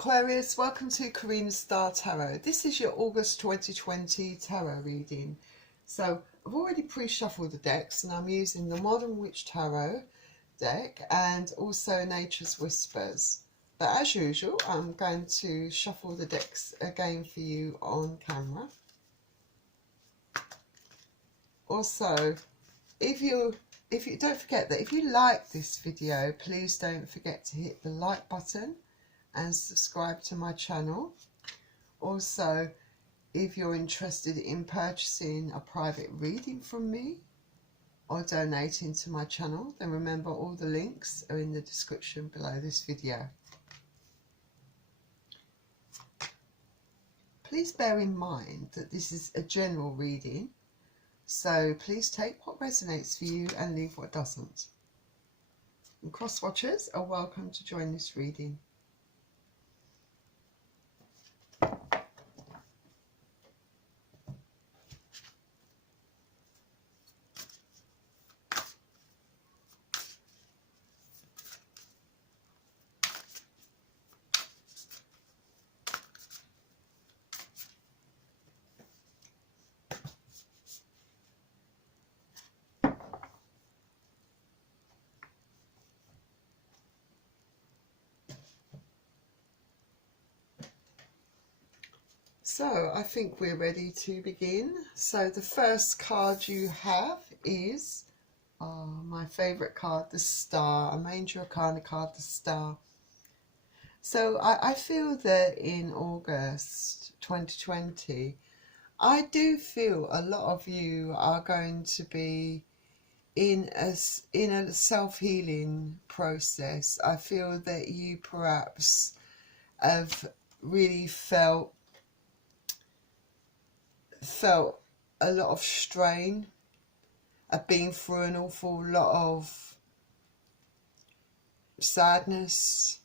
Aquarius, welcome to Karina Star Tarot. This is your August 2020 tarot reading. So I've already pre-shuffled the decks and I'm using the Modern Witch Tarot deck and also Nature's Whispers. But as usual, I'm going to shuffle the decks again for you on camera. Also, if you don't forget that if you like this video, please don't forget to hit the like button and subscribe to my channel. Also, if you're interested in purchasing a private reading from me or donating to my channel, then remember all the links are in the description below this video. Please bear in mind that this is a general reading, so please take what resonates for you and leave what doesn't. And cross watchers are welcome to join this reading. So I think we're ready to begin. So the first card you have is my favourite card, the Star, a Major Arcana card, the Star. So I feel that in August 2020, I do feel a lot of you are going to be in a self-healing process. I feel that you perhaps have really felt a lot of strain. I've been through an awful lot of sadness,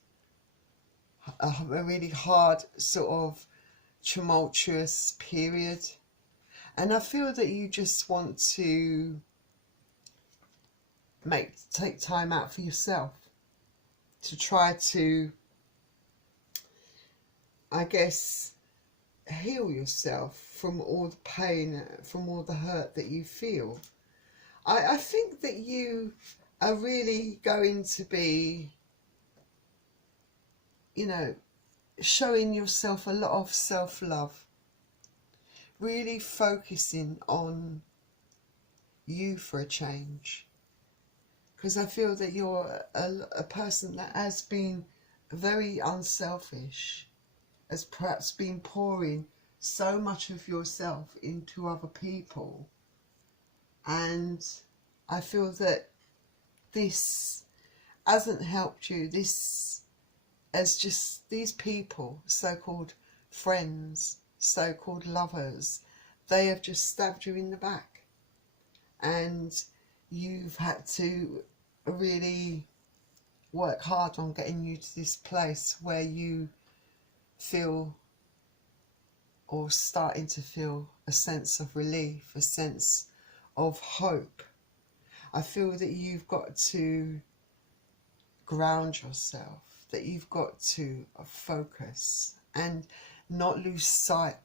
a really hard sort of tumultuous period, and I feel that you just want to take time out for yourself to try to, I guess, heal yourself from all the pain, from all the hurt that you feel. I think that you are really going to be, you know, showing yourself a lot of self-love, really focusing on you for a change, because I feel that you're a person that has been very unselfish, has perhaps been pouring so much of yourself into other people, and I feel that this hasn't helped you. This as just these people, so-called friends, so-called lovers, they have just stabbed you in the back, and you've had to really work hard on getting you to this place where you feel, or starting to feel, a sense of relief, a sense of hope. I feel that you've got to ground yourself, that you've got to focus and not lose sight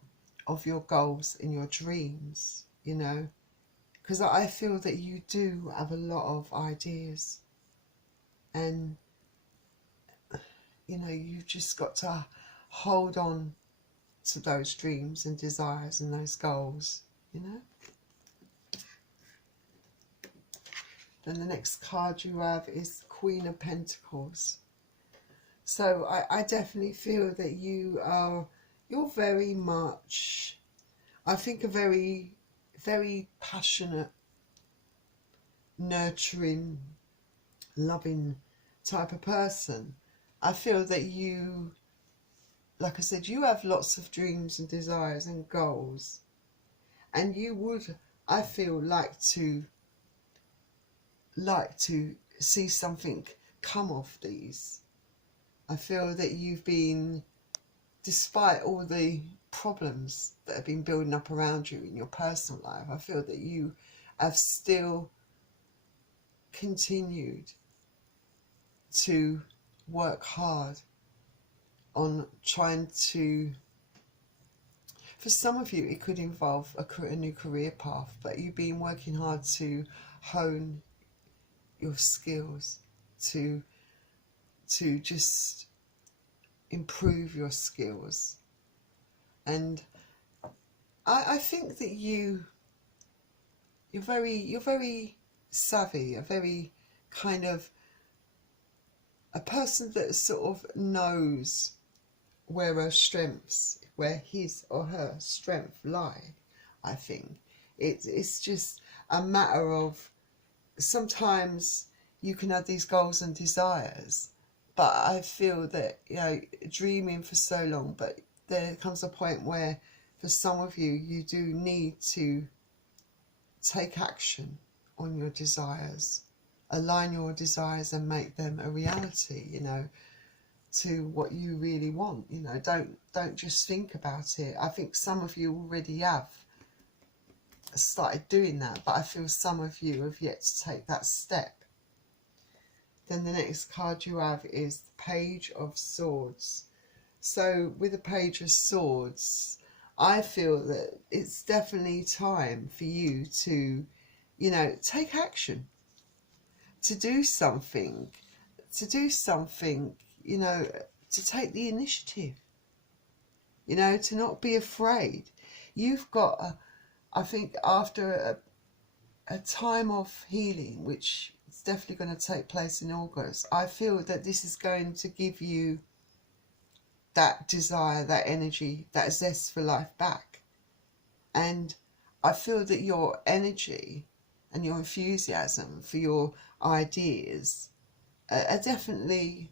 of your goals and your dreams, you know, because I feel that you do have a lot of ideas, and you know, you've just got to hold on to those dreams and desires and those goals, you know. Then the next card you have is Queen of Pentacles. So I definitely feel that you're very much, I think, a very, very passionate, nurturing, loving type of person. I feel that you, like I said, you have lots of dreams and desires and goals, and you would, I feel, like to see something come of these. I feel that you've been, despite all the problems that have been building up around you in your personal life, I feel that you have still continued to work hard on trying to, for some of you it could involve a new career path, but you've been working hard to hone your skills, to just improve your skills. And I think that you're very savvy, a very kind of a person that sort of knows where his or her strength lie. I think it's just a matter of, sometimes you can have these goals and desires, but I feel that, you know, dreaming for so long, but there comes a point where for some of you, you do need to take action on your desires, align your desires and make them a reality, you know, to what you really want. You know, don't just think about it. I think some of you already have started doing that, but I feel some of you have yet to take that step. Then the next card you have is the Page of Swords. So with the Page of Swords, I feel that it's definitely time for you to, you know, take action, to do something, you know, to take the initiative, you know, to not be afraid. You've got, I think after a time of healing, which is definitely going to take place in August, I feel that this is going to give you that desire, that energy, that zest for life back. And I feel that your energy and your enthusiasm for your ideas are definitely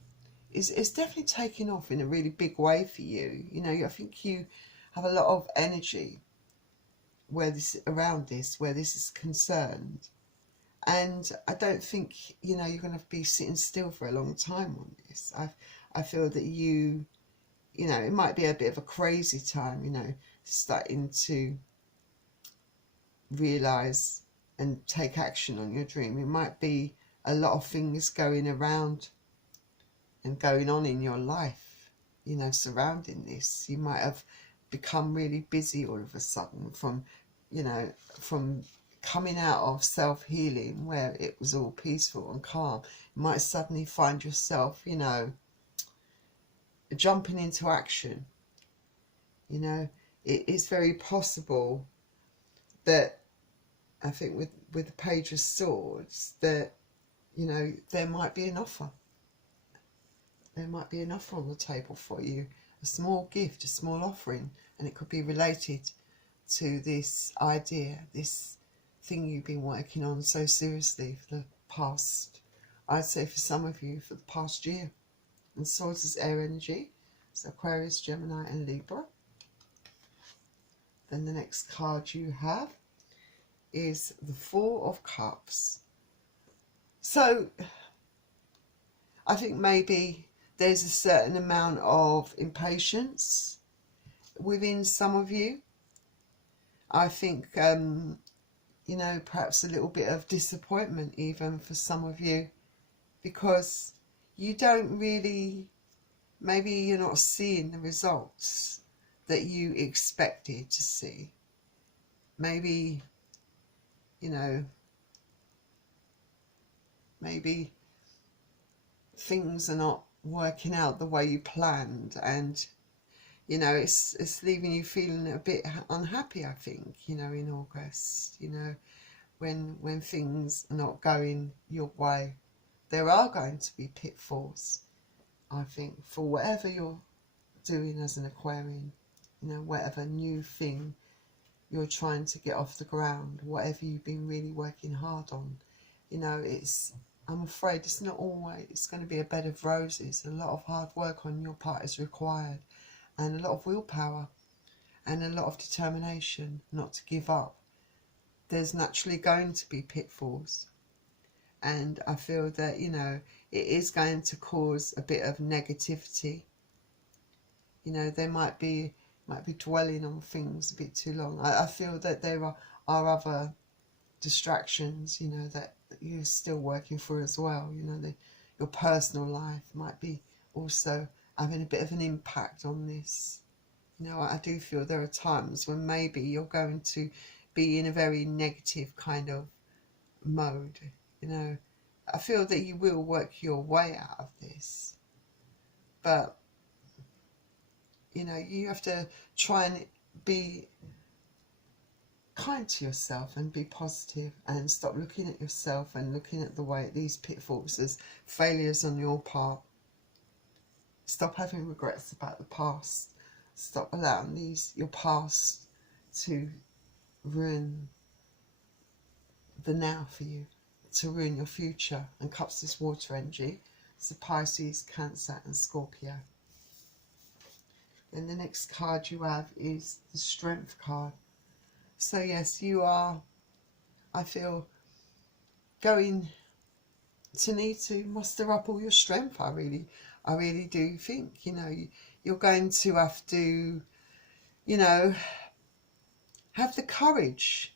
is definitely taking off in a really big way for you. You know, I think you have a lot of energy where this is concerned, and I don't think, you know, you're going to be sitting still for a long time on this. I feel that you know, it might be a bit of a crazy time, you know, starting to realize and take action on your dream. It might be a lot of things going around and going on in your life, you know, surrounding this. You might have become really busy all of a sudden from, you know, from coming out of self-healing where it was all peaceful and calm. You might suddenly find yourself, you know, jumping into action. You know, it is very possible that, I think with the Page of Swords, that, you know, there might be an offer. There might be an offer on the table for you, a small gift, a small offering, and it could be related to this idea, this thing you've been working on so seriously for the past, I'd say for some of you, for the past year. And Swords is air energy, so Aquarius, Gemini and Libra. Then the next card you have is the Four of Cups. So I think maybe there's a certain amount of impatience within some of you. I think, you know, perhaps a little bit of disappointment even for some of you, because you don't really, maybe you're not seeing the results that you expected to see. Maybe, you know, maybe things are not working out the way you planned, and, you know, it's leaving you feeling a bit unhappy, I think, you know, in August, you know, when things are not going your way. There are going to be pitfalls, I think, for whatever you're doing as an Aquarian, you know, whatever new thing you're trying to get off the ground, whatever you've been really working hard on. You know, I'm afraid it's not always going to be a bed of roses. A lot of hard work on your part is required, and a lot of willpower and a lot of determination not to give up. There's naturally going to be pitfalls, and I feel that, you know, it is going to cause a bit of negativity. You know, there might be dwelling on things a bit too long. I feel that there are other distractions, you know, that you're still working for as well. You know, your personal life might be also having a bit of an impact on this. You know, I do feel there are times when maybe you're going to be in a very negative kind of mode. You know, I feel that you will work your way out of this, but you know, you have to try and be kind to yourself and be positive, and stop looking at yourself and looking at the way these pitfalls as failures on your part. Stop having regrets about the past. Stop allowing your past to ruin the now for you, to ruin your future. And Cups is water energy. It's the Pisces, Cancer and Scorpio. Then the next card you have is the Strength card. So yes, you are, I feel, going to need to muster up all your strength. I really do think, you know, you're going to have to, you know, have the courage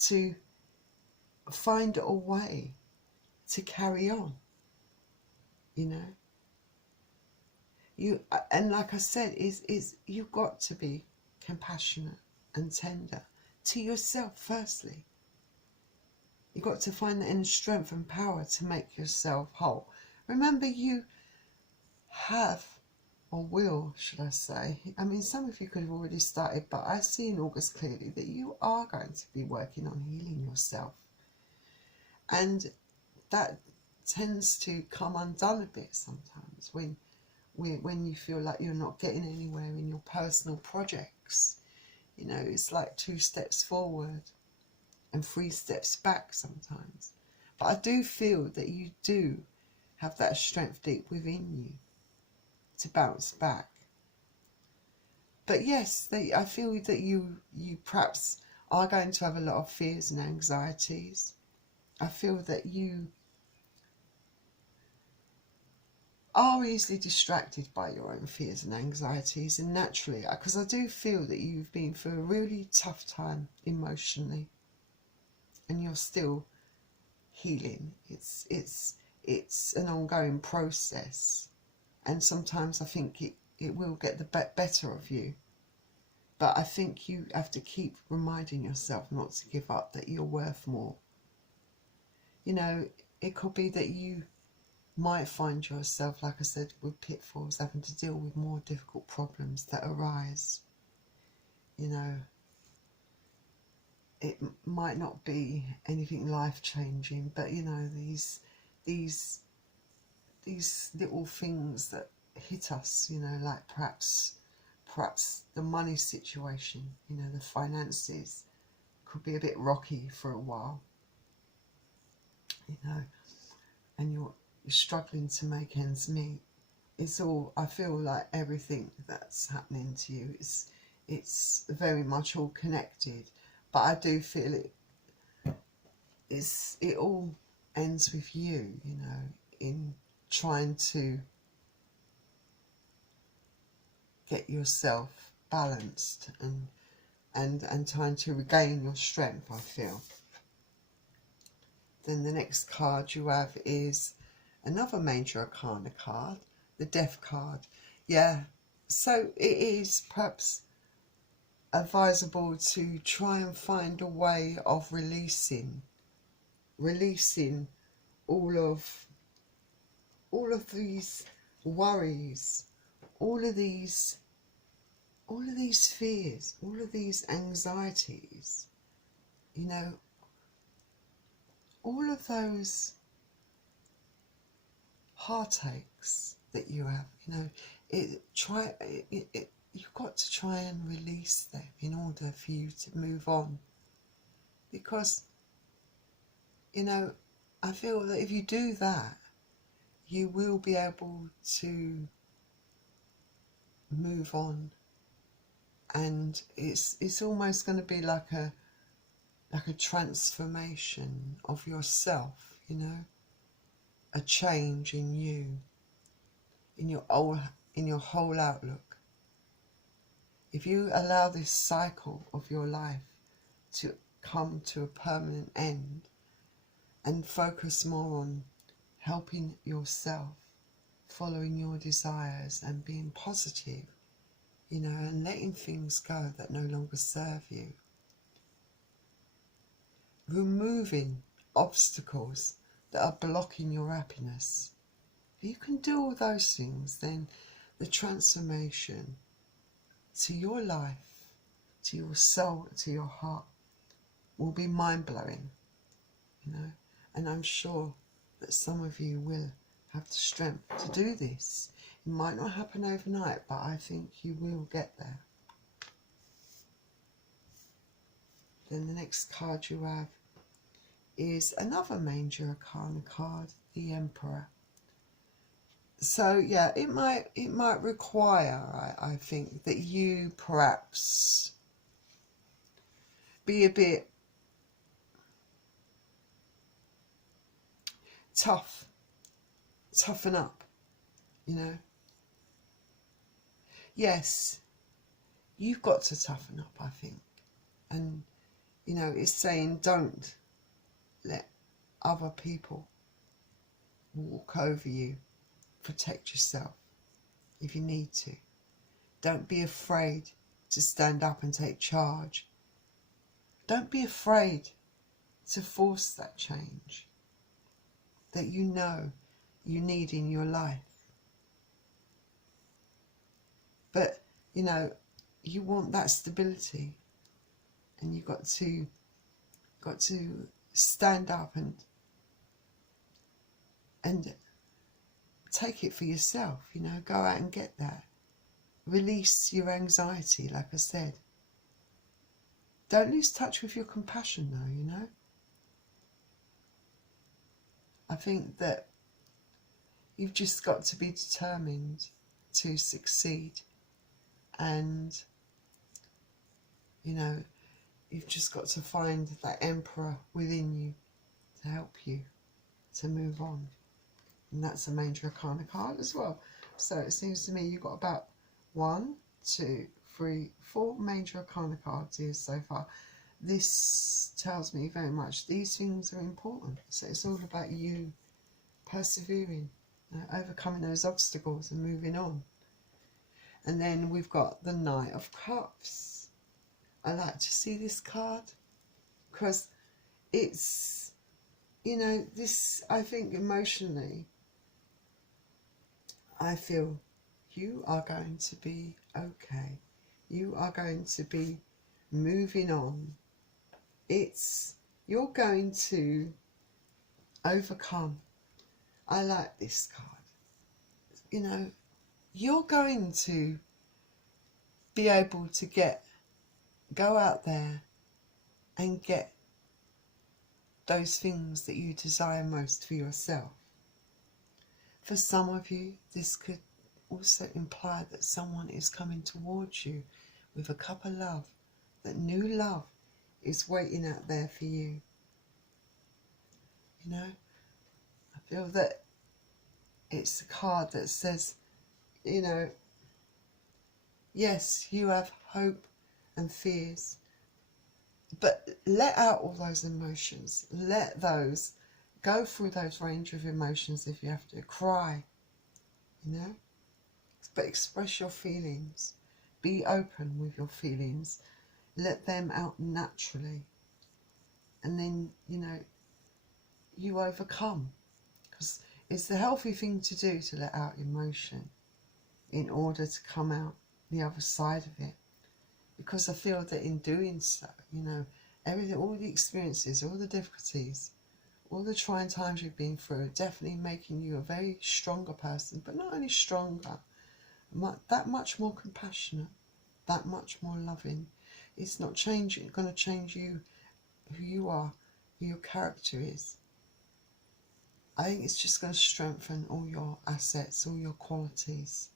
to find a way to carry on, you know. And like I said, is you've got to be compassionate and tender to yourself firstly. You've got to find that inner strength and power to make yourself whole. Remember, you have, or will, should I say, I mean, some of you could have already started, but I see in August clearly that you are going to be working on healing yourself. And that tends to come undone a bit sometimes when you feel like you're not getting anywhere in your personal projects. You know, it's like 2 steps forward and 3 steps back sometimes. But I do feel that you do have that strength deep within you to bounce back. But yes, I feel that you perhaps are going to have a lot of fears and anxieties. I feel that you are easily distracted by your own fears and anxieties, and naturally, because I do feel that you've been through a really tough time emotionally, and you're still healing. It's an ongoing process, and sometimes I think it will get the better of you. But I think you have to keep reminding yourself not to give up, that you're worth more. You know, it could be that you might find yourself, like I said, with pitfalls, having to deal with more difficult problems that arise. You know, it might not be anything life-changing, but you know, these little things that hit us, you know, like perhaps the money situation, you know, the finances could be a bit rocky for a while, you know, and you're struggling to make ends meet. It's all, I feel like everything that's happening to you, it's very much all connected. But I do feel it all ends with you, you know, in trying to get yourself balanced and trying to regain your strength, I feel. Then the next card you have is another major arcana card, the Death card. Yeah, so it is perhaps advisable to try and find a way of releasing all of these worries, all of these fears, all of these anxieties, you know, all of those heartaches that you have, you know, you've got to try and release them in order for you to move on. Because, you know, I feel that if you do that, you will be able to move on, and it's almost going to be like a transformation of yourself, you know, a change in you, in your whole outlook. If you allow this cycle of your life to come to a permanent end and focus more on helping yourself following your desires and being positive, you know, and letting things go that no longer serve you. Removing obstacles that are blocking your happiness. If you can do all those things, then the transformation to your life, to your soul, to your heart will be mind-blowing, you know. And I'm sure that some of you will have the strength to do this. It might not happen overnight, but I think you will get there. Then the next card you have is another Major Arcana card, the Emperor. So yeah, it might require, I think, that you perhaps be a bit toughen up, you know. Yes, you've got to toughen up, I think. And, you know, it's saying don't let other people walk over you. Protect yourself if you need to. Don't be afraid to stand up and take charge. Don't be afraid to force that change that you know you need in your life. But, you know, you want that stability, and you've got to stand up and take it for yourself, you know. Go out and get that. Release your anxiety, like I said. Don't lose touch with your compassion though, you know. I think that you've just got to be determined to succeed, and, you know, you've just got to find that Emperor within you to help you to move on. And that's a Major Arcana card as well. So it seems to me you've got about 1, 2, 3, 4 Major Arcana cards here so far. This tells me very much these things are important. So it's all about you persevering, overcoming those obstacles and moving on. And then we've got the Knight of Cups. I like to see this card because it's, you know, this, I think emotionally, I feel you are going to be okay. You are going to be moving on. You're going to overcome. I like this card. You know, you're going to be able to go out there and get those things that you desire most for yourself. For some of you, this could also imply that someone is coming towards you with a cup of love, that new love is waiting out there for you. You know, I feel that it's a card that says, you know, yes, you have hope and fears, but let out all those emotions. Let those, go through those range of emotions if you have to. Cry, you know, but express your feelings. Be open with your feelings. Let them out naturally. And then, you know, you overcome. Because it's the healthy thing to do, to let out emotion in order to come out the other side of it. Because I feel that in doing so, you know, everything, all the experiences, all the difficulties, all the trying times you've been through, definitely making you a very stronger person. But not only stronger, that much more compassionate, that much more loving. It's not going to change you, who you are, who your character is. I think it's just going to strengthen all your assets, all your qualities.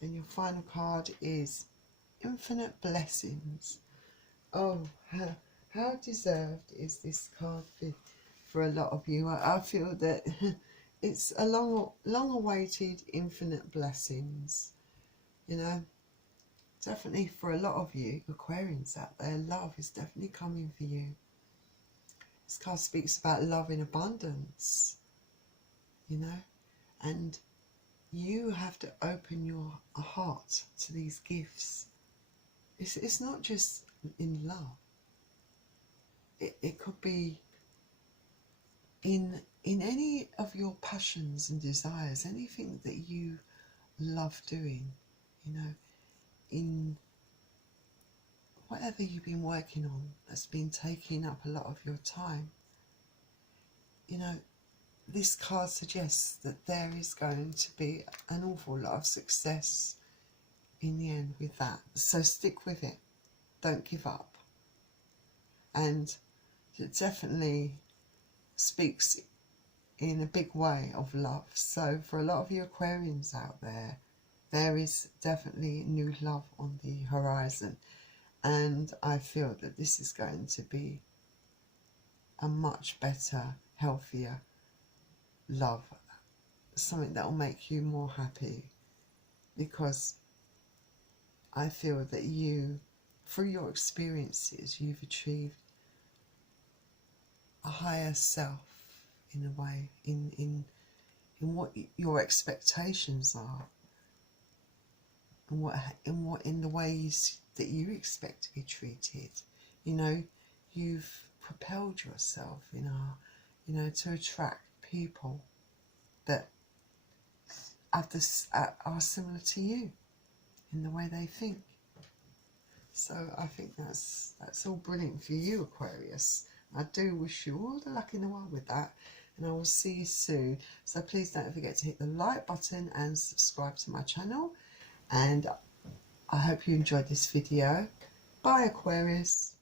And your final card is Infinite Blessings. Oh, how deserved is this card for a lot of you? I feel that it's a long-awaited infinite blessings. You know, definitely for a lot of you Aquarians out there, love is definitely coming for you. This card speaks about love in abundance, you know, and you have to open your heart to these gifts. It's not just in love. It could be in any of your passions and desires, anything that you love doing, you know, in whatever you've been working on that's been taking up a lot of your time. You know, this card suggests that there is going to be an awful lot of success in the end with that. So stick with it. Don't give up. And it definitely speaks in a big way of love. So for a lot of you Aquarians out there, there is definitely new love on the horizon. And I feel that this is going to be a much better, healthier love. Something that will make you more happy. Because I feel that you, through your experiences, you've achieved a higher self in a way, in what your expectations are, and in the ways that you expect to be treated. You know, you've propelled yourself to attract people that have are similar to you in the way they think. So I think that's all brilliant for you, Aquarius. I do wish you all the luck in the world with that, and I will see you soon. So please don't forget to hit the like button and subscribe to my channel, and I hope you enjoyed this video. Bye, Aquarius.